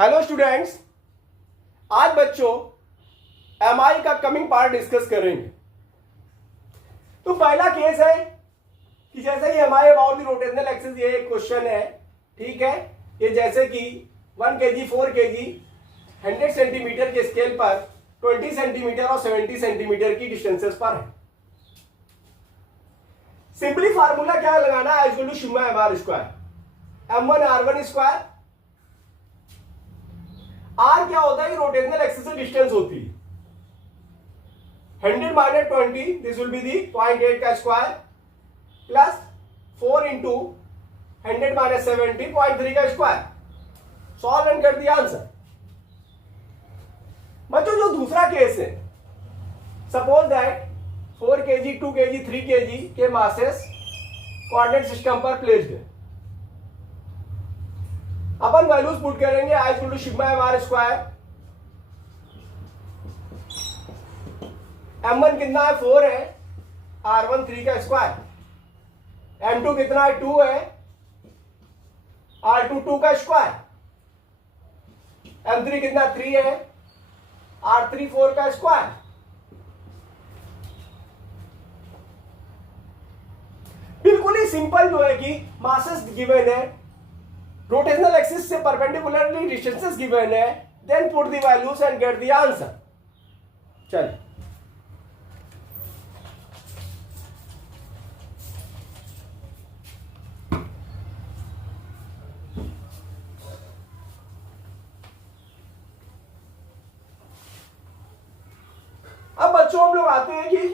Hello students, आज बच्चों MI का कमिंग पार्ट डिस्कस करेंगे। तो पहला केस है कि जैसे ही MI about the rotational axis, ये एक क्वेश्चन है, ठीक है। ये जैसे कि 1 kg 4 kg 100 सेंटीमीटर के स्केल पर 20 सेंटीमीटर और 70 सेंटीमीटर की डिस्टेंसेस पर है। सिंपली फार्मूला क्या लगाना है, equal to sigma M R square m1 r1 square. R क्या होता है, रोटेशनल एक्सिस से डिस्टेंस होती है। 100 minus 20, this will be the 0.8 का स्क्वायर प्लस 4 इंटू 100 माइनस 70 0.3 का स्क्वायर। सॉल्व एंड कर दिया आंसर। बच्चों जो दूसरा केस है, suppose that 4 kg 2 kg 3 kg के मासेस कोऑर्डिनेट सिस्टम पर प्लेस्ड है। अपन वैल्यूज पुट करेंगे, I equal to sigma M R square. m1 कितना है, 4 है, r1 3 का स्क्वायर। m2 कितना है, 2 है, r2 2 का स्क्वायर। m3 कितना 3 है, r3 4 का स्क्वायर। बिल्कुल ही सिंपल जो है कि मासेस गिवन है, रोटेशनल एक्सिस से परपेंडिकुलरली डिस्टेंसेस गिवन है, then put the values and get the answer. चलिए अब बच्चों हम लोग आते हैं कि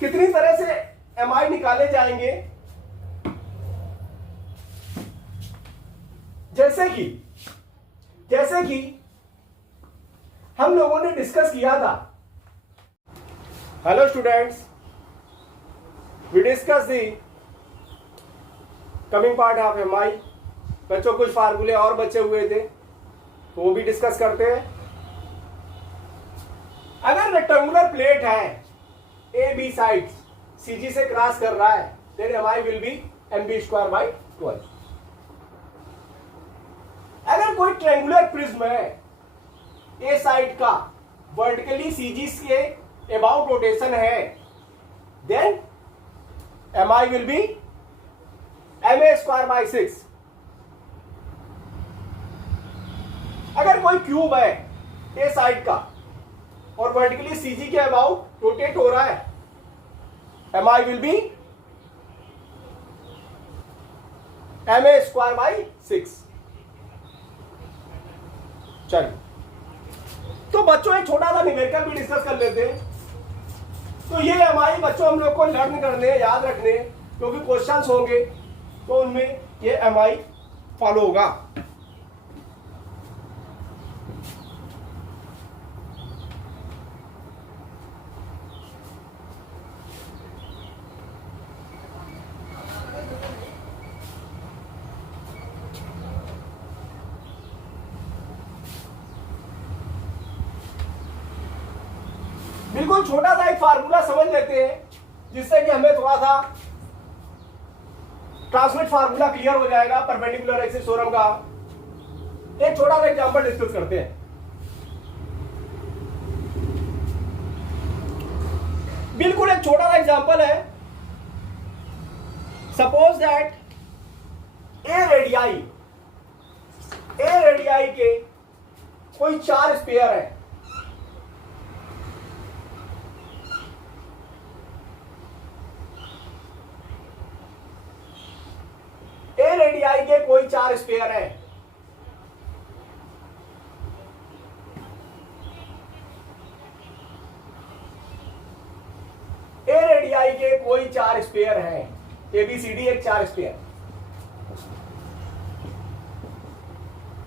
कितनी तरह से एमआई निकाले जाएंगे। जैसे कि हम लोगों ने डिस्कस किया था। Hello students, we discuss the coming part of MI. बच्चों कुछ फार्मूले और बचे हुए थे, तो वो भी डिस्कस करते हैं। अगर रेक्टेंगुलर प्लेट है, ए बी साइड्स सीजी से क्रॉस कर रहा है, then MI will be mb square by 12। अगर कोई ट्रायंगुलर प्रिज्म है, ए साइड का वर्टिकली सीजी के अबाउट रोटेशन है, then MI will be ma square by 6। अगर कोई क्यूब है ए साइड का और वर्टिकली सीजी के अबाउट रोटेट हो रहा है, MI will be ma square by 6। चलिए, तो बच्चों एक छोटा सा न्यूमेरिकल भी डिस्कस कर लेते हैं। तो ये एमआई बच्चों हम लोग को लर्न करने, याद रखने, क्योंकि क्वेश्चंस होंगे तो उनमें ये एमआई फॉलो होगा। बिल्कुल छोटा सा एक फार्मूला समझ लेते हैं, जिससे कि हमें थोड़ा सा ट्रांसमिट फार्मूला क्लियर हो जाएगा परपेंडिकुलर एक्सिस थ्योरम का। एक छोटा सा एग्जांपल डिस्कस करते हैं। बिल्कुल एक छोटा सा एग्जांपल है। सपोज दैट ए रेडियाई के कोई 4 स्पेयर है। ए रेडियाई के कोई 4 स्पेयर है। ए रेडियाई के कोई 4 स्पेयर है, एबीसीडी एक 4 स्पेयर,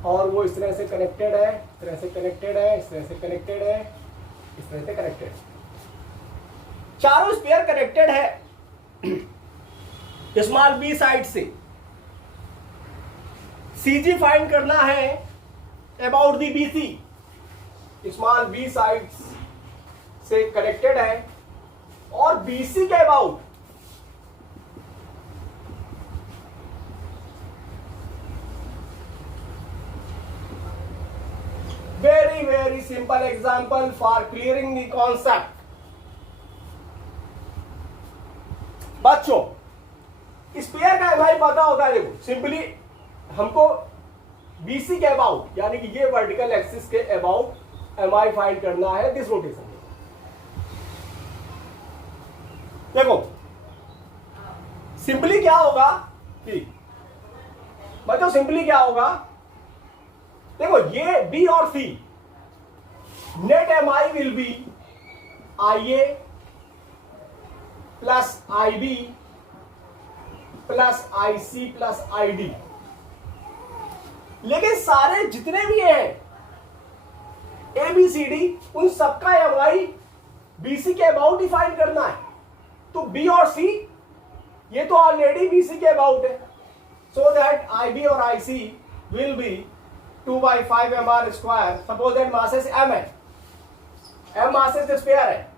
और वो इस तरह से कनेक्टेड है, इस तरह से कनेक्टेड है, इस तरह से कनेक्टेड है, इस तरह से कनेक्टेड है। चारों स्पेयर कनेक्टेड है स्मॉल बी साइड से। सीजी फाइंड करना है about the BC. Small B side से कनेक्टेड है और बीसी के about very simple example for clearing the concept. बच्चों स्फीयर का एमआई पता होता है। देखो सिंपली हमको बीसी के अबाउट यानी कि ये वर्टिकल एक्सिस के अबाउट एमआई फाइंड करना है दिस रोटेशन में। देखो सिंपली क्या होगा कि बच्चों सिंपली क्या होगा, देखो ये बी और C net MI will be I A plus I B plus I C plus I D. लेकिन सारे जितने भी हैं ए बी सी डी उन सबका एमआई बीसी के अबाउट ही फाइंड करना है। तो बी और सी ये तो ऑलरेडी बीसी के अबाउट है, सो दैट आई बी और I C will be 2/5 mr square. Suppose that masses m है, m मासेस स्फीयर है।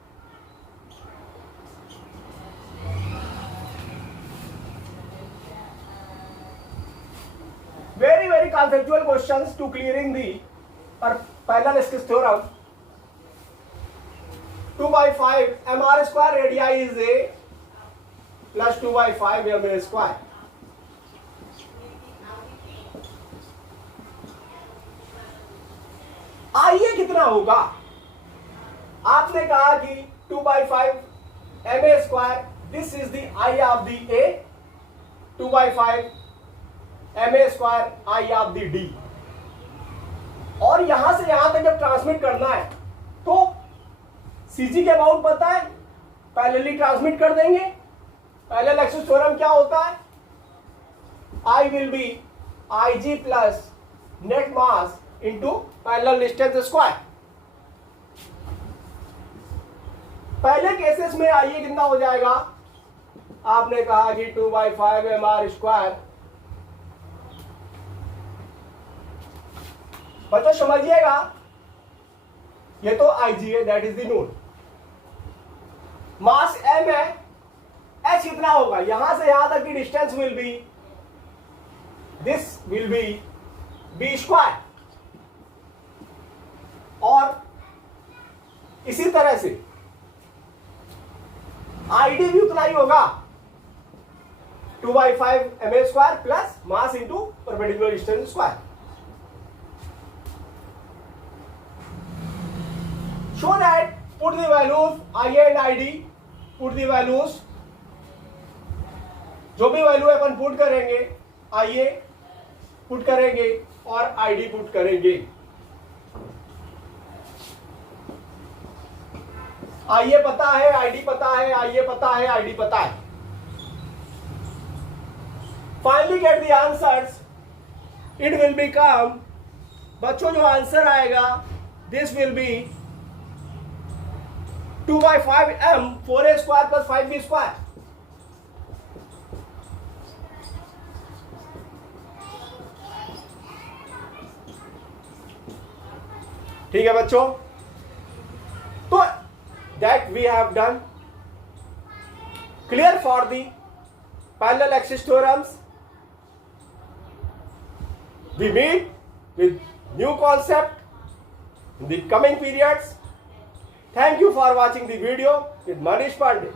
very conceptual questions to clearing the parallel axis theorem. 2/5 mr square radii is a plus 2/5 m square. आइए कितना होगा, आपने कहा कि 2/5 ma square, this is the I of the A, 2/5 ma square I of the D। और यहां से यहां तक जब ट्रांसमिट करना है तो सीजी के अबाउट पता है, पैरेलली ट्रांसमिट कर देंगे। पैरेलल एक्सिस थ्योरम क्या होता है, I will be Ig plus net mass into parallel distance square. पहले केसेस में आइए कितना हो जाएगा, आपने कहा कि 2/5 mr स्क्वायर। बच्चों समझिएगा ये तो आईजी है, that is the node. Mass m है, h कितना होगा, यहां से यहां तक की distance will be, this will be b square. और इसी तरह से आईडी भी उतना ही होगा, 2/5 ma square plus mass into perpendicular distance square. Show that put the values IA and ID, put the values, जो भी वैल्यू अपन पुट करेंगे IA पुट करेंगे और ID पुट करेंगे। IA पता है, ID पता है, IA पता है, ID पता है। Finally get the answers. It will become, बच्चों जो आंसर आएगा this will be 2/5 m 4a square plus 5b square. ठीक है बच्चों, तो that we have done clear for the parallel axis theorems. We meet with new concept in the coming periods. Thank you for watching the video with Manish Pandey.